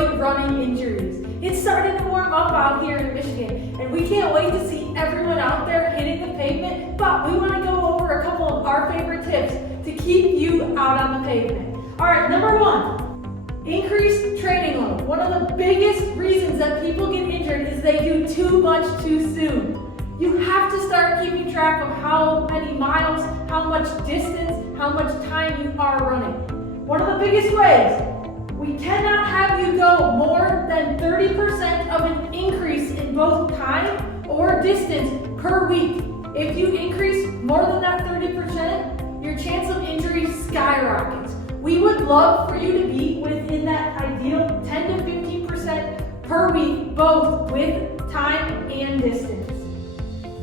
avoid running injuries. It's starting to warm up out here in Michigan, and we can't wait to see everyone out there hitting the pavement, but we want to go over a couple of our favorite tips to keep you out on the pavement. All right, number one, increased training load. One of the biggest reasons that people get injured is they do too much too soon. You have to start keeping track of how many miles, how much distance, how much time you are running. One of the biggest ways, we cannot have you go more than 30% of an increase in both time or distance per week. If you increase more than that 30%, your chance of injury skyrockets. We would love for you to be within that ideal 10 to 15% per week, both with time and distance.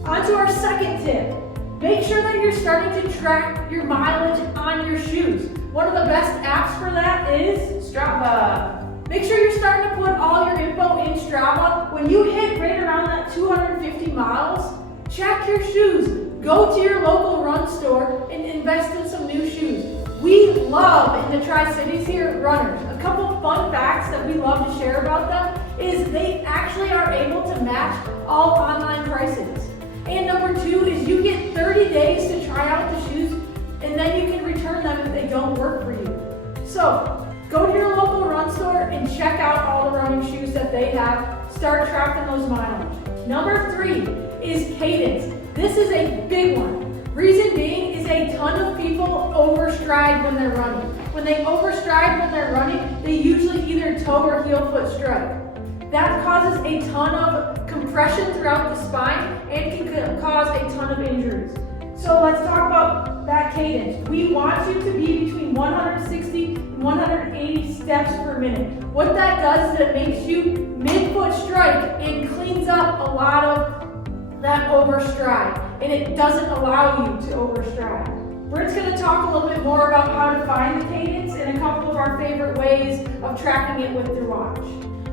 On to our second tip. Make sure that you're starting to track your mileage on your shoes. One of the best apps for that is Strava. Make sure you're starting to put all your info in Strava. When you hit right around that 250 miles, check your shoes. Go to your local run store and invest in some new shoes. We love in the Tri-Cities here runners. A couple fun facts that we love to share about them is they actually are able to match all online prices. And number two is you get 30 days to try out the shoes, and then you can return them if they don't work for you. So go to your local run store and check out all the running shoes that they have. Start tracking those mileage. Number three is cadence. This is a big one. Reason being is a ton of people overstride when they're running. When they overstride when they're running, they usually either toe or heel foot strike. That causes a ton of compression throughout the spine and can cause a ton of injuries. So let's talk about that cadence. We want you to be between 160 and 180 steps per minute. What that does is it makes you mid-foot strike and cleans up a lot of that overstride, and it doesn't allow you to overstride. Britt's going to talk a little bit more about how to find the cadence and a couple of our favorite ways of tracking it with your watch.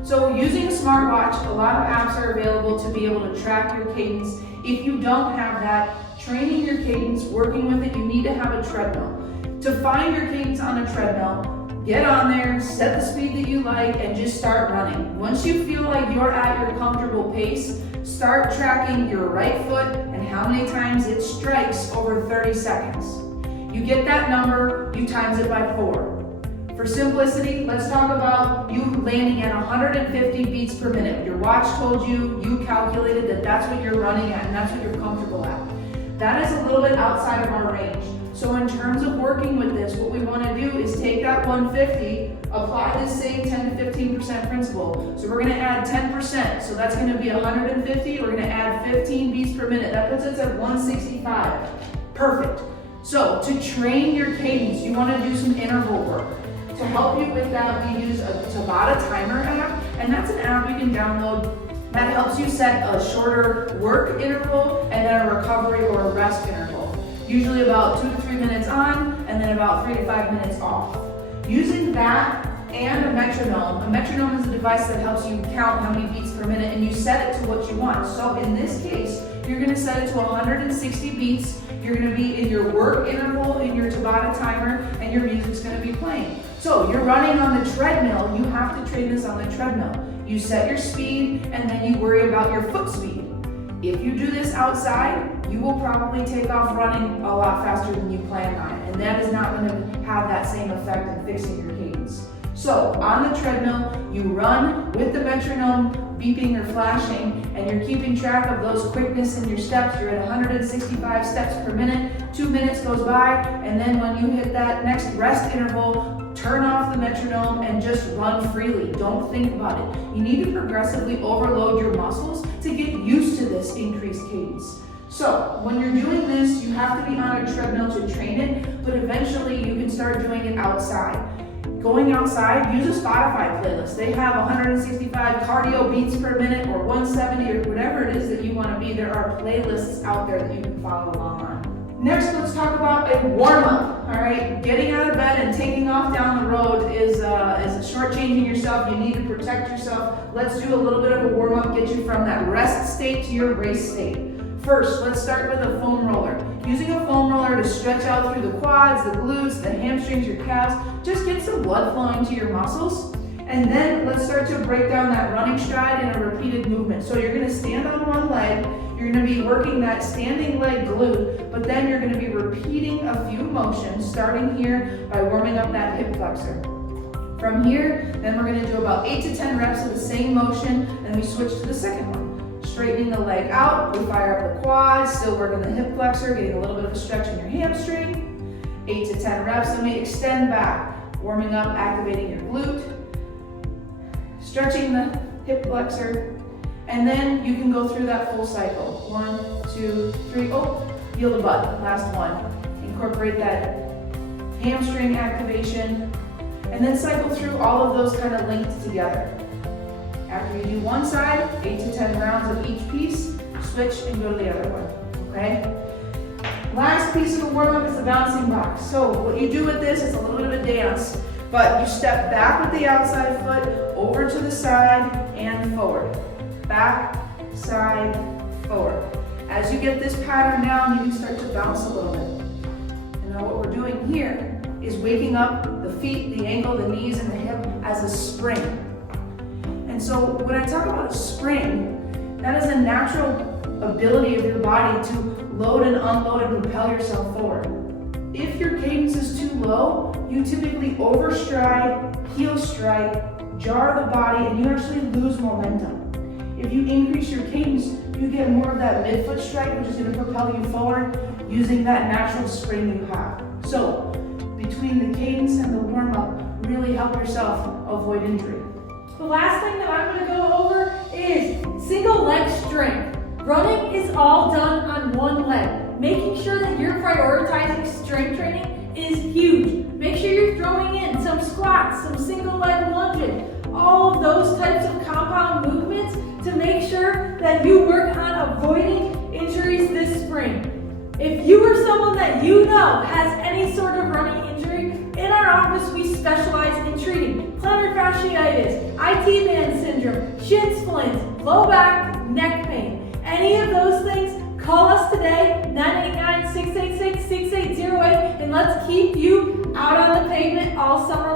So using a smartwatch, a lot of apps are available to be able to track your cadence. If you don't have that, training your cadence, working with it, you need to have a treadmill. To find your cadence on a treadmill, get on there, set the speed that you like, and just start running. Once you feel like you're at your comfortable pace, start tracking your right foot and how many times it strikes over 30 seconds. You get that number, you times it by 4. For simplicity, let's talk about you landing at 150 beats per minute. Your watch told you, you calculated that that's what you're running at and that's what you're comfortable at. That is a little bit outside of our range. So in terms of working with this, what we want to do is take that 150, apply this same 10 to 15% principle. So we're going to add 10%. So that's going to be 150. We're going to add 15 beats per minute. That puts us at 165. Perfect. So to train your cadence, you want to do some interval work. To help you with that, we use a Tabata timer app, and that's an app you can download that helps you set a shorter work interval and then a recovery or a rest interval. Usually about 2 to 3 minutes on and then about 3 to 5 minutes off. Using that and a metronome is a device that helps you count how many beats per minute and you set it to what you want. So in this case, you're going to set it to 160 beats. You're going to be in your work interval in your Tabata timer and your music's going to be playing. So you're running on the treadmill, you have to train this on the treadmill. You set your speed and then you worry about your foot speed. If you do this outside, you will probably take off running a lot faster than you planned on it, and that is not going to have that same effect in fixing your cadence. So on the treadmill, you run with the metronome beeping or flashing, and you're keeping track of those quickness in your steps. You're at 165 steps per minute, 2 minutes goes by, and then when you hit that next rest interval, turn off the metronome and just run freely. Don't think about it. You need to progressively overload your muscles to get used to this increased cadence. So when you're doing this, you have to be on a treadmill to train it, but eventually you can start doing it outside. Going outside, use a Spotify playlist. They have 165 cardio beats per minute or 170 or whatever it is that you want to be. There are playlists out there that you can follow along on. Next, let's talk about a warm-up. All right, getting out of bed and taking off down the road is shortchanging yourself. You need to protect yourself. Let's do a little bit of a warm-up, get you from that rest state to your race state. First, let's start with a foam roller. Using a foam roller to stretch out through the quads, the glutes, the hamstrings, your calves. Just get some blood flowing to your muscles. And then let's start to break down that running stride in a repeated movement. So you're gonna stand on one leg, you're gonna be working that standing leg glute, but then you're gonna be repeating a few motions, starting here by warming up that hip flexor. From here, then we're gonna do about 8 to 10 reps of the same motion, and we switch to the second one. Straightening the leg out, we fire up the quads, still working the hip flexor, getting a little bit of a stretch in your hamstring. 8 to 10 reps, then we extend back, warming up, activating your glute, stretching the hip flexor, and then you can go through that full cycle. 1, 2, 3, oh, feel the butt, last one. Incorporate that hamstring activation, and then cycle through all of those kind of linked together. After you do one side, 8 to 10 rounds of each piece, switch and go to the other one, okay? Last piece of the warm-up is the bouncing box. So what you do with this is a little bit of a dance, but you step back with the outside foot, over to the side and forward. Back, side, forward. As you get this pattern down, you can start to bounce a little bit. And now what we're doing here is waking up the feet, the ankle, the knees, and the hip as a spring. And so when I talk about a spring, that is a natural ability of your body to load and unload and propel yourself forward. If your cadence is too low, you typically overstride, heel strike, jar the body, and you actually lose momentum. If you increase your cadence, you get more of that midfoot strike, which is going to propel you forward using that natural spring you have. So between the cadence and the warm-up, really help yourself avoid injury. The last thing that I'm going to go over is single leg strength. Running is all done on one leg. Making sure that you're prioritizing strength training is huge. Make sure you're throwing in some squats, some single leg lunges, all of those types of compound movements to make sure that you work on avoiding injuries this spring. If you or someone that you know has any sort of running injury, in our office we specialize in treating plantar fasciitis, IT band syndrome, shin splints, low back, neck pain. Any of those things, call us today, 989-686-6808, and let's keep you out on the pavement all summer